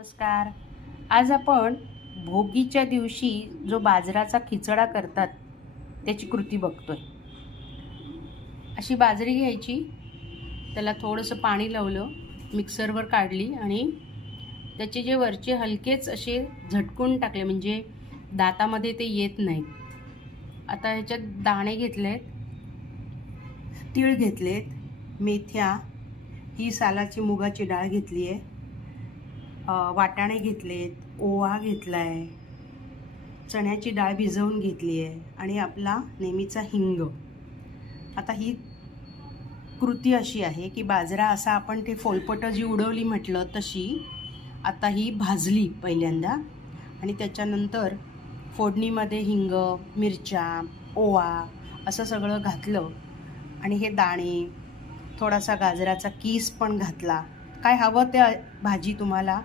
नमस्कार. आज आपण भोगीच्या दिवशी जो बाजराचा खिचडा करतात त्याची कृती बघतोय. अशी बाजरी घ्यायची, त्याला थोडंसं पाणी लावलं, मिक्सरवर काढली आणि त्याचे जे वरचे हलकेच असे झटकून टाकले, म्हणजे दातामध्ये ते येत नाहीत. आता ह्याच्यात दाणे घेतलेत, तीळ घेतलेत, मेथ्या, ही सालाची मुगाची डाळ घेतली आहे, वाटाणे घेतलेत, ओवा घेतला आहे, चण्याची डाळ भिजवून घेतली आहे आणि आपला नेहमीचा हिंग. आता ही कृती अशी आहे की बाजरा असा आपण ते फोलपटं जी उडवली म्हटलं तशी आता ही भाजली पहिल्यांदा आणि त्याच्यानंतर फोडणीमध्ये हिंग, मिरच्या, ओवा असं सगळं घातलं आणि हे दाणे, थोडासा गाजराचा कीस पण घातला. काय हवं त्या भाजी तुम्हाला